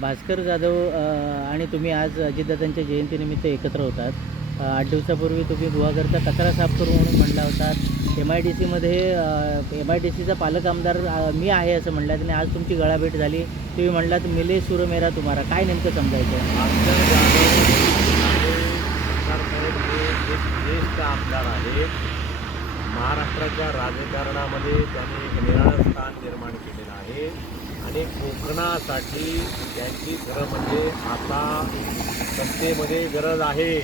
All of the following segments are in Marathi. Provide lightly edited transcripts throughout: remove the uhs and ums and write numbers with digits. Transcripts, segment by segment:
भास्कर जाधव आणि तुम्ही आज अजितदादांच्या जयंतीनिमित्त एकत्र होतात. 8 दिवसापूर्वी तुम्ही गुहागरचा कचरा साफ करू म्हणून म्हटला होतात. MIDCमध्ये MIDCचा पालक आमदार मी आहे असं म्हटलं आणि आज तुमची गळाभेट झाली. तुम्ही म्हटलात मिले सूर मेरा तुम्हारा. काय नेमकं समजायचं? भास्कर जाधव हे एक ज्येष्ठ आमदार आहेत. महाराष्ट्राच्या राजकारणामध्ये त्यांनी एक निराळं स्थान निर्माण केलेलं आहे आणि कोकणासाठी त्यांची खरं म्हणजे आता सत्तेमध्ये गरज आहे.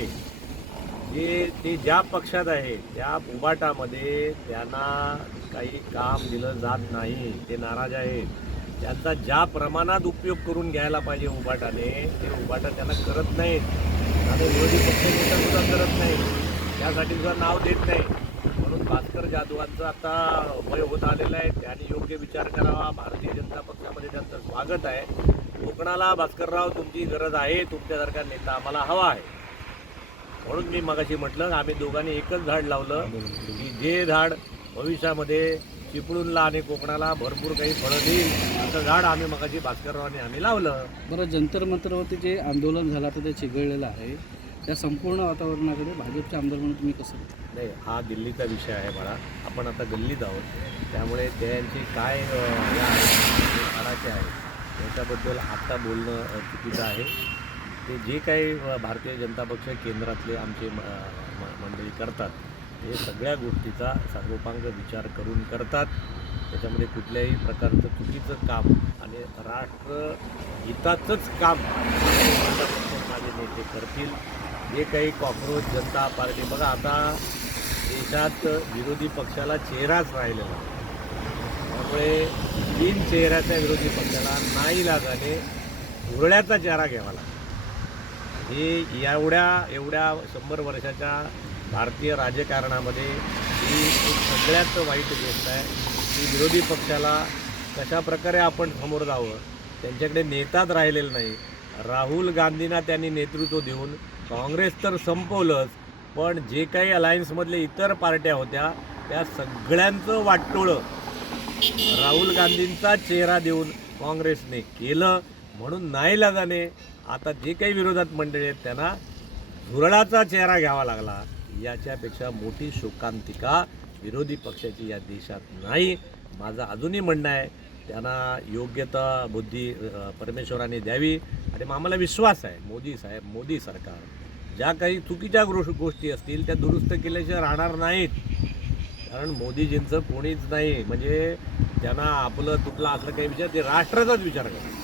ते ज्या पक्षात आहे त्या उबाटामध्ये त्यांना काही काम दिलं जात नाही. ते नाराज आहेत. त्यांचा ज्या प्रमाणात उपयोग करून घ्यायला पाहिजे उबाटाने ते उबाटा त्यांना करत नाहीत. आता विरोधी पक्षनेता करत नाही, त्यासाठी सुद्धा नाव देत नाही. म्हणून भास्कर जाधवांचं आता वय होत आलेलं आहे. त्यांनी योग्य विचार करावा. भारतीय जनता पक्षामध्ये त्यांचं स्वागत आहे. कोकणाला भास्करराव तुमची गरज आहे. तुमच्यासारखा नेता आम्हाला हवा आहे. म्हणून मी मगाशी म्हटलं आम्ही दोघांनी एकच झाड लावलं की जे झाड भविष्यामध्ये चिपळूणला आणि कोकणाला भरपूर काही फळं देईल असं झाड आम्ही मगाशी भास्कररावांनी आम्ही लावलं. बरं, जंतर मंतरवरती जे आंदोलन झालं आता ते चिघळलेलं आहे, त्या संपूर्ण वातावरणाकडे भाजपचे आमदार म्हणून तुम्ही कसं? नाही, हा दिल्लीचा विषय आहे मला. आपण आता दिल्लीत आहोत, त्यामुळे त्यांची काय आडाचे आहे त्याच्याबद्दल आत्ता बोलणं चुकीचं आहे. ते जे काही भारतीय जनता पक्ष केंद्रातले आमचे मंडळी करतात हे सगळ्या गोष्टीचा सर्वोपांग विचार करून करतात. त्याच्यामध्ये कुठल्याही प्रकारचं चुकीचं काम आणि राष्ट्रहिताचंच काम माझे नेते करतील. जे काही कॉक्रोच जनता पार्टी बघा, आता देशात विरोधी पक्षाला चेहराच राहिलेला नाही. त्यामुळे 3 चेहऱ्याच्या विरोधी पक्षाला नाईलाजाने धुरळ्याचा चेहरा घ्यावा लागतो. हे एवढ्या 100 वर्षाच्या भारतीय राजकारणामध्ये ही एक सगळ्यात वाईट गोष्ट आहे की विरोधी पक्षाला कशा प्रकारे आपण समोर जावं. त्यांच्याकडे नेताच राहिलेला नाही. राहुल गांधींना त्यांनी नेतृत्व देऊन काँग्रेस तर संपवलंच, पण जे काही अलायन्समधले इतर पार्ट्या होत्या त्या सगळ्यांचं वाटोळं राहुल गांधींचा चेहरा देऊन काँग्रेसने केलं. म्हणून नाईलाजाने आता जे काही विरोधात मंडळी आहेत त्यांना धुरळाचा चेहरा घ्यावा लागला. याच्यापेक्षा मोठी शोकांतिका विरोधी पक्षाची या देशात नाही. माझं अजूनही म्हणणं आहे त्यांना योग्यता बुद्धी परमेश्वराने द्यावी. आणि आम्हाला विश्वास आहे मोदी साहेब, मोदी सरकार ज्या काही चुकीच्या गोष्टी असतील त्या दुरुस्त केल्याशिवाय राहणार नाहीत. कारण मोदीजींचं कोणीच नाही म्हणजे त्यांना आपलं तुटलं असलं काही विचार, ते राष्ट्राचाच विचार करतात.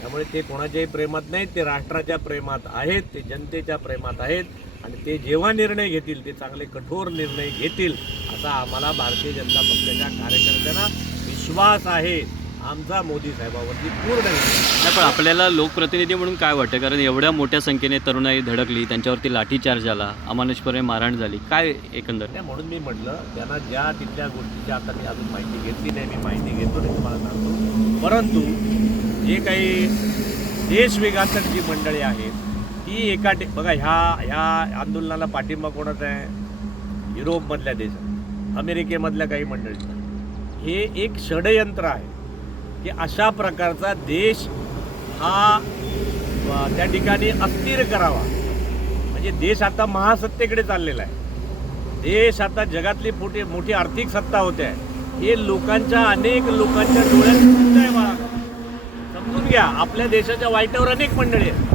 त्यामुळे ते कोणाच्याही प्रेमात नाहीत, ते राष्ट्राच्या प्रेमात आहेत, ते जनतेच्या प्रेमात आहेत. आणि ते जेव्हा निर्णय घेतील ते चांगले कठोर निर्णय घेतील असा आम्हाला भारतीय जनता पक्षाच्या कार्यकर्त्यांना विश्वास आहे. आमचा मोदी साहेबांवरती पूर्ण नाही, पण आपल्याला लोकप्रतिनिधी म्हणून काय वाटतं? कारण एवढ्या मोठ्या संख्येने तरुणाई धडकली, त्यांच्यावरती लाठीचार्ज झाला, अमानुषपणे मारहाण झाली, काय एकंदर? नाही, म्हणून मी म्हटलं त्यांना ज्या तिथल्या गोष्टीची आता मी अजून माहिती घेतली नाही. मी माहिती घेतो नाही तुम्हाला सांगतो. परंतु जे काही देशविघातक जी मंडळी आहेत ती बघा ह्या आंदोलनाला पाठिंबा कोणाचा आहे? युरोपमधल्या देशात, अमेरिकेमधल्या काही मंडळींचा. हे एक षडयंत्र आहे की अशा प्रकारचा देश हा त्या ठिकाणी अस्थिर करावा. म्हणजे देश आता महासत्तेकडे चाललेला आहे. देश आता जगातली मोठी आर्थिक सत्ता होते आहे. हे अनेक लोकांच्या डोळ्यात दिसत आहे. बाळा, समजून घ्या, आपल्या देशाच्या वाईटावर अनेक मंडळी आहेत.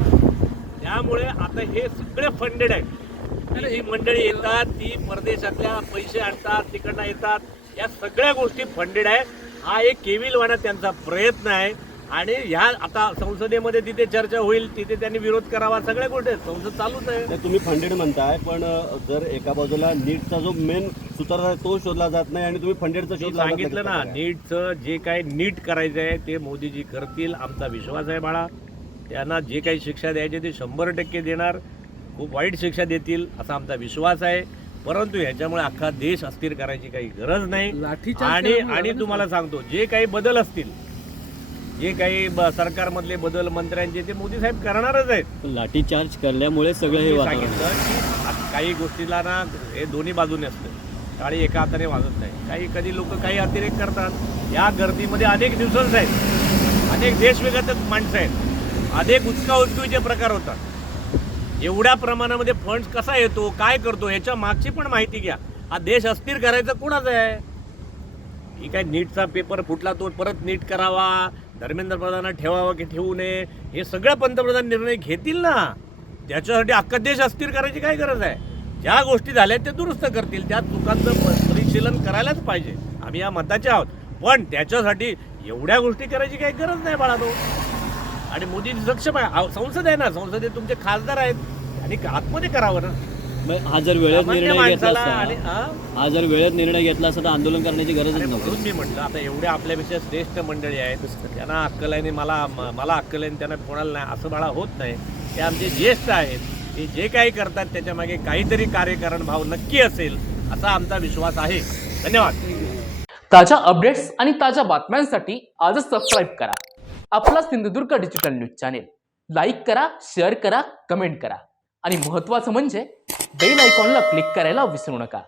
त्यामुळे आता हे सगळे फंडेड आहेत. ही मंडळी येतात, ती परदेशातल्या पैसे आणतात, तिकडनं येतात. या सगळ्या गोष्टी फंडेड आहे. हा एक केविलवाणा त्यांचा प्रयत्न आहे. आणि ह्या आता संसदेमध्ये तिथे चर्चा होईल, तिथे त्यांनी विरोध करावा, सगळ्या गोष्टी संसद चालूच आहे. तुम्ही फंडेड म्हणताय, पण जर एका बाजूला नीटचा जो मेन सूत्रधार आहे तो शोधला जात नाही आणि तुम्ही फंडेडचा शोध सांगितलं ना, नीटचं जे काही नीट करायचं आहे ते मोदीजी करतील. आमचा विश्वास आहे बाळा. त्यांना जे काही शिक्षा द्यायची ते 100% देणार. खूप वाईट शिक्षा देतील असा आमचा विश्वास आहे. परंतु ह्याच्यामुळे अख्खा देश अस्थिर करायची काही गरज नाही. आणि तुम्हाला सांगतो, जे काही बदल असतील, जे काही सरकारमधले बदल मंत्र्यांचे, ते मोदी साहेब करणारच आहेत. लाठीचार्ज केल्यामुळे सगळं हे सांगितलं की काही गोष्टीला ना हे दोन्ही बाजूने असतं. टाळी एका हाताने वाजत नाही. कधी लोक काही अतिरेक करतात. या गर्दीमध्ये अनेक दिवसांच आहेत. अनेक देशविघातक माणसं आहेत, अनेक उचकाउचकीचे प्रकार होतात. एवढ्या प्रमाणामध्ये फंड्स कसा येतो, काय करतो, याच्या मागची पण माहिती घ्या. हा देश अस्थिर करायचं कुणाचं आहे? ही काय नीटचा पेपर फुटला तो परत नीट करावा, धर्मेंद्र प्रधानांना ठेवावा की ठेवू नये, हे सगळं पंतप्रधान निर्णय घेतील ना. त्याच्यासाठी अख्खा देश अस्थिर करायची काय गरज आहे? ज्या गोष्टी झाल्या ते दुरुस्त करतील, त्या चुकांचं परिशीलन करायलाच पाहिजे. आम्ही या मताचे आहोत, पण त्याच्यासाठी एवढ्या गोष्टी करायची काही गरज नाही बाळानो. आणि मोदी सक्षम आहे, संसद आहे ना, संसदेत तुमचे खासदार आहेत आणि आतमध्ये करावं ना. हा जर वेळेत सामान्य निर्णय घेतला माणसाला आणि असता हा जर वेळेत निर्णय घेतला असता तर आंदोलन करण्याची गरजच अरे नव्हती. म्हणून मी म्हटलं आता एवढ्या आपल्यापेक्षा श्रेष्ठ मंडळी आहेत, त्यांना अक्कल आहे आणि मला अक्कल आहे आणि त्यांना कोणाला नाही असं बाळा होत नाही. ते आमचे ज्येष्ठ आहेत, ते जे काही करतात त्याच्या मागे काहीतरी कार्यकारण भाव नक्की असेल असा आमचा विश्वास आहे. धन्यवाद. ताज्या अपडेट्स आणि ताज्या बातम्यांसाठी आजच सबस्क्राईब करा आपला Sindhudurg digital news channel. Like करा, शेअर करा, कमेंट करा आणि महत्त्वाचं म्हणजे बेल आयकॉनला क्लिक करायला विसरू नका.